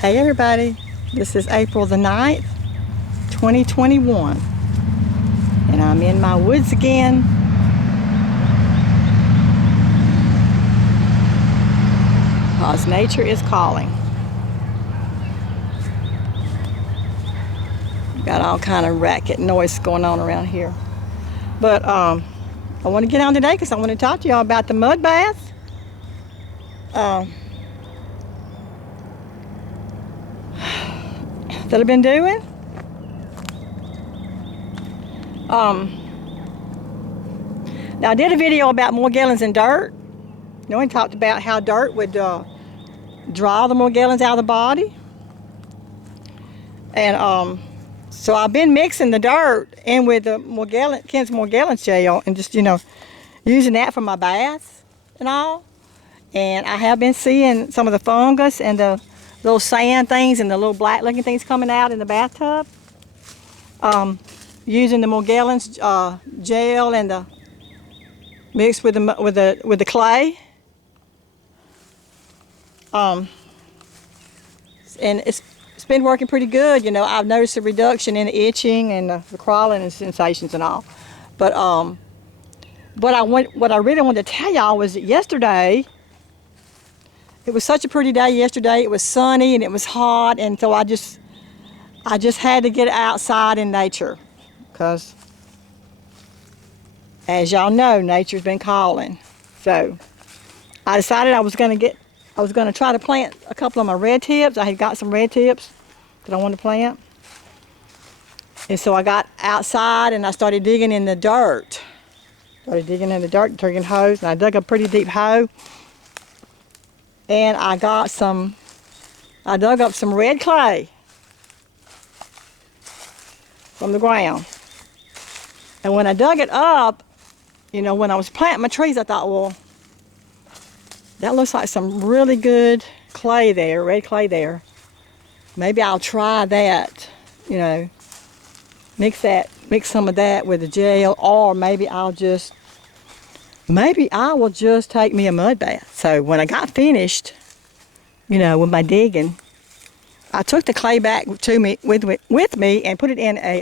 Hey everybody, this is April the 9th, 2021, and I'm in my woods again. Because nature is calling. Got all kind of racket noise going on around here. But I want to get on today because I want to talk to y'all about the mud baths. That I've been doing. Now I did a video about Morgellons and dirt. You know, I talked about how dirt would draw the Morgellons out of the body. And so I've been mixing the dirt in with the Ken's Morgellons gel and just, using that for my baths and all. And I have been seeing some of the fungus and the little sand things and the little black looking things coming out in the bathtub. Using the Morgellons gel and the mixed with the clay. And it's been working pretty good. I've noticed a reduction in the itching and the crawling and sensations and all. But what I really wanted to tell y'all was that yesterday, it was such a pretty day yesterday. It was sunny and it was hot, and so I just had to get outside in nature, because as y'all know, nature's been calling. So I decided I was going to try to plant a couple of my red tips. I had got some red tips that I wanted to plant. And so I got outside and I started digging in the dirt. Digging holes, and I dug a pretty deep hole. And I dug up some red clay from the ground. And when I dug it up, when I was planting my trees, I thought, well, that looks like some really good clay there, red clay there. Maybe I'll try that, mix some of that with the gel, or maybe I will just take me a mud bath. So when I got finished, with my digging, I took the clay back to me with me and put it in a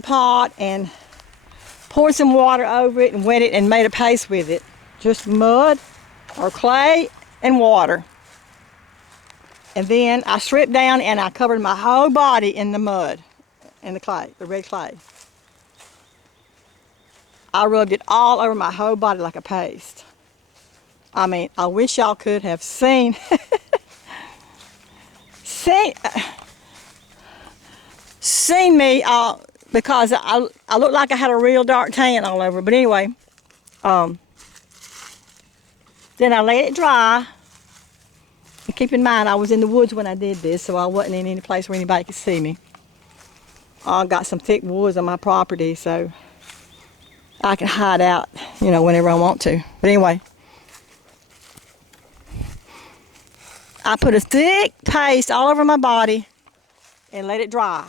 pot and poured some water over it and wet it and made a paste with it. Just mud or clay and water. And then I stripped down and I covered my whole body in the mud and the clay, the red clay. I rubbed it all over my whole body like a paste. I mean, I wish y'all could have seen me, because I looked like I had a real dark tan all over. But anyway, then I let it dry. And keep in mind, I was in the woods when I did this, so I wasn't in any place where anybody could see me. I got some thick woods on my property, so I can hide out, whenever I want to. But anyway, I put a thick paste all over my body and let it dry.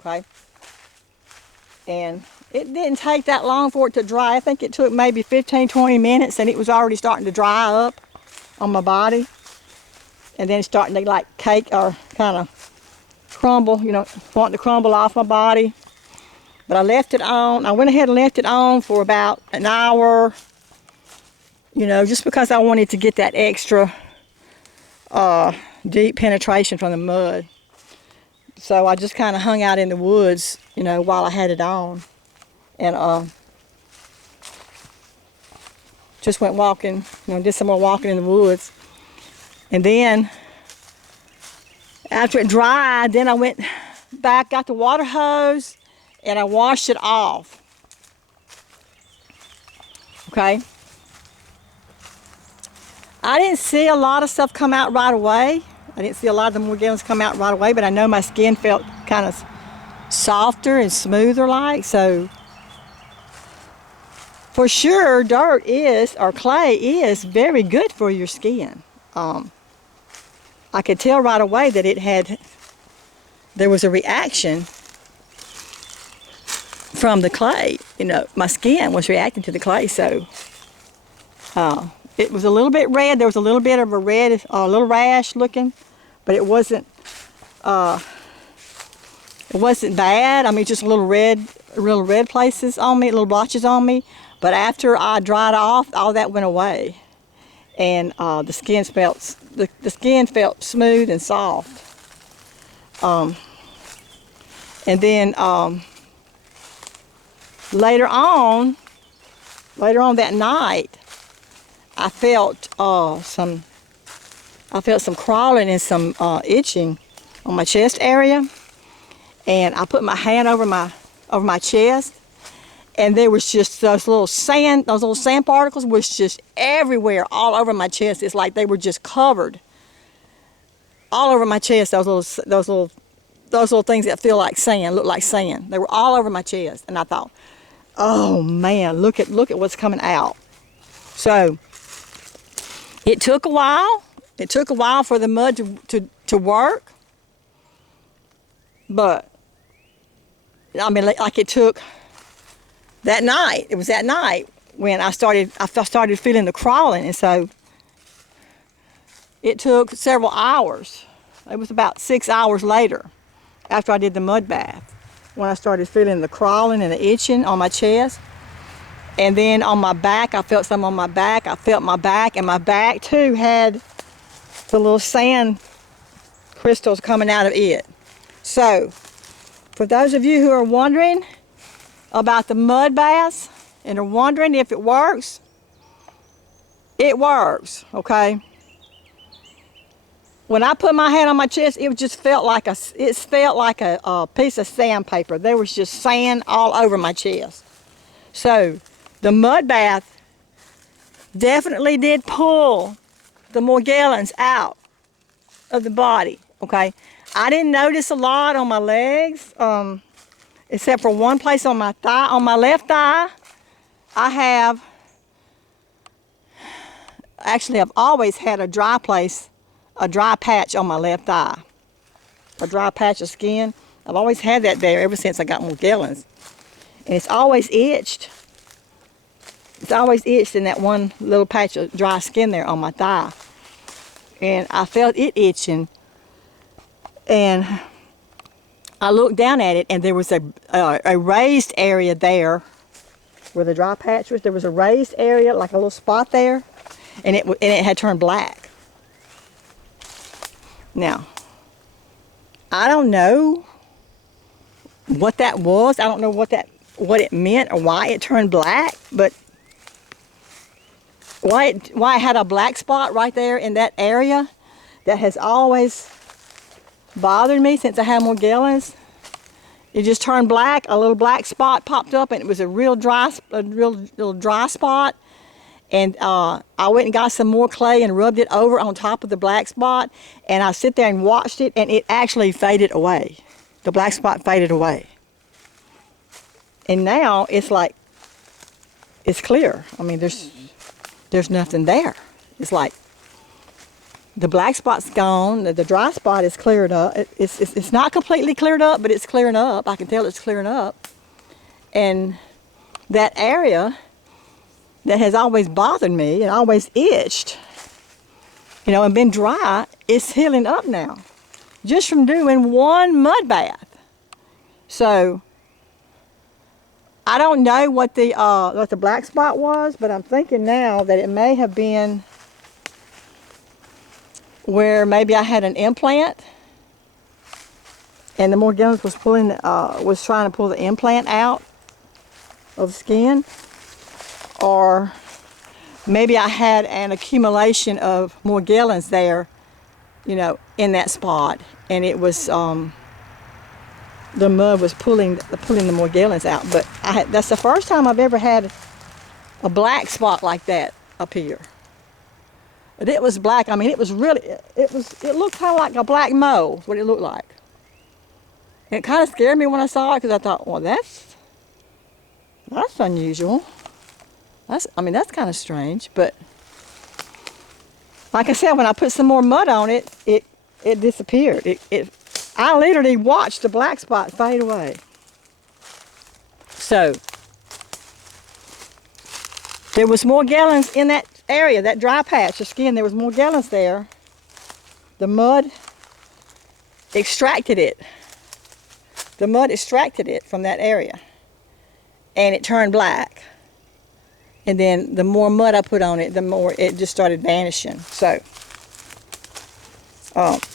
Okay? And it didn't take that long for it to dry. I think it took maybe 15-20 minutes, and it was already starting to dry up on my body. And then it's starting to like cake or kind of crumble, wanting to crumble off my body. But I left it on. I went ahead and left it on for about an hour, just because I wanted to get that extra deep penetration from the mud. So I just kind of hung out in the woods, while I had it on. And just went walking, did some more walking in the woods. And then after it dried, then I went back, got the water hose, and I washed it off. Okay? I didn't see a lot of stuff come out right away. I didn't see a lot of the Morgellons come out right away, but I know my skin felt kind of softer and smoother like. So for sure, clay is very good for your skin. I could tell right away that there was a reaction from the clay. My skin was reacting to the clay, so It was a little bit red. There was a little bit of a red, little rash looking, but it wasn't bad. I mean, just little red places on me, little blotches on me. But after I dried off, all that went away, and the skin felt smooth and soft. And then later on that night, I felt some crawling and some itching on my chest area, and I put my hand over my chest, and there was just those little sand particles was just everywhere, all over my chest. It's like they were just covered all over my chest. Those little things that feel like sand, look like sand. They were all over my chest, and I thought, oh man, look at what's coming out. So it took a while. It took a while for the mud to work, but I mean, like it took that night. It was that night when I started feeling the crawling, and so it took several hours. It was about 6 hours later, after I did the mud bath, when I started feeling the crawling and the itching on my chest. And then on my back, I felt some on my back. I felt my back, and my back too had the little sand crystals coming out of it. So, for those of you who are wondering about the mud baths and are wondering if it works, it works, okay? When I put my hand on my chest, it just felt like a piece of sandpaper. There was just sand all over my chest. So the mud bath definitely did pull the Morgellons out of the body, okay? I didn't notice a lot on my legs, except for one place on my thigh. On my left thigh, I've always had a dry patch on my left thigh, a dry patch of skin. I've always had that there ever since I got Morgellons, and it's always itched. It's always itched in that one little patch of dry skin there on my thigh, and I felt it itching, and I looked down at it, and there was a raised area there where the dry patch was. There was a raised area, like a little spot there, and it had turned black. Now, I don't know what that was. I don't know what it meant or why it turned black, but why it had a black spot right there in that area that has always bothered me since I had Morgellons. It just turned black. A little black spot popped up, and it was a real little dry spot. And I went and got some more clay and rubbed it over on top of the black spot, and I sit there and watched it, and it actually faded away. The black spot faded away. And now it's like, it's clear. I mean, there's nothing there. It's like the black spot's gone, the dry spot is cleared up. It's not completely cleared up, but it's clearing up. I can tell it's clearing up. And that area that has always bothered me and always itched, and been dry, it's healing up now, just from doing one mud bath. So I don't know what the black spot was, but I'm thinking now that it may have been where maybe I had an implant, and the Morgellons was trying to pull the implant out of the skin. Or maybe I had an accumulation of Morgellons there, in that spot, and it was the mud was pulling the Morgellons out. But that's the first time I've ever had a black spot like that up here. But it was black. I mean, it looked kind of like a black mole. What it looked like. And it kind of scared me when I saw it, because I thought, well, that's unusual. That's kind of strange, but like I said, when I put some more mud on it, it disappeared. I literally watched the black spot fade away. So there was Morgellons in that area, that dry patch, the skin, there was Morgellons there. The mud extracted it. The mud extracted it from that area. And it turned black. And then the more mud I put on it, the more it just started vanishing. So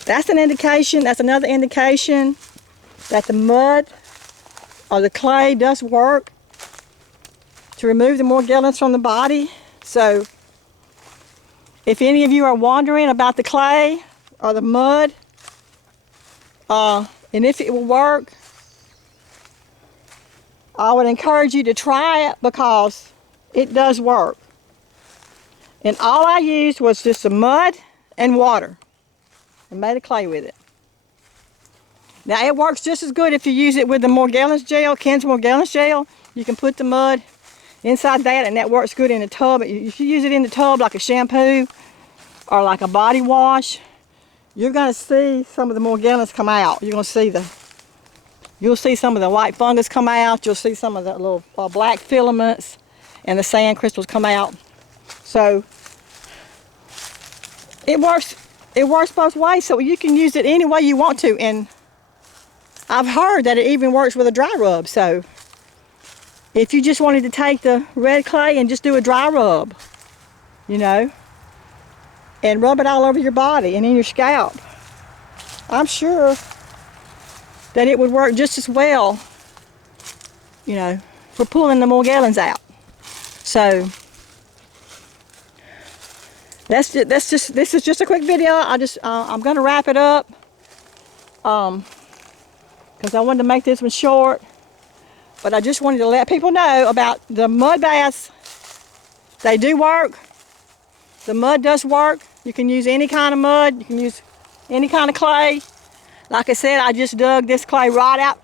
that's an indication, that's another indication that the mud or the clay does work to remove the Morgellons from the body. So if any of you are wondering about the clay or the mud, and if it will work, I would encourage you to try it because it does work. And all I used was just some mud and water and made a clay with it. Now it works just as good if you use it with the Morgellons gel, Ken's Morgellons gel. You can put the mud inside that and that works good in a tub. If you use it in the tub like a shampoo or like a body wash, you're going to see some of the Morgellons come out. You'll see some of the white fungus come out. You'll see some of the little black filaments and the sand crystals come out. So it works both ways. So you can use it any way you want to. And I've heard that it even works with a dry rub. So if you just wanted to take the red clay and just do a dry rub, you know, and rub it all over your body and in your scalp, I'm sure that it would work just as well, you know, for pulling the Morgellons out. So this is just a quick video. I'm going to wrap it up because I wanted to make this one short. But I just wanted to let people know about the mud baths. They do work. The mud does work. You can use any kind of mud. You can use any kind of clay. Like I said, I just dug this clay right out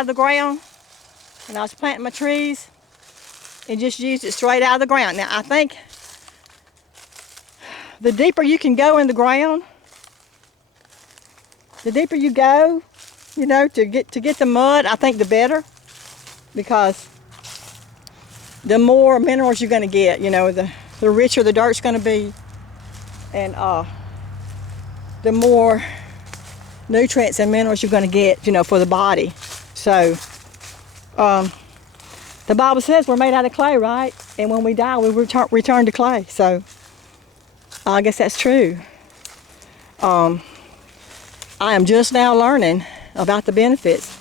of the ground when I was planting my trees and just used it straight out of the ground. Now I think the deeper you can go in the ground, the deeper you go, you know, to get the mud, I think the better. Because the more minerals you're going to get, you know, the richer the dirt's going to be, and the more nutrients and minerals you're going to get, you know, for the body. So the Bible says we're made out of clay, right? And when we die, we return to clay. So I guess that's true. I am just now learning about the benefits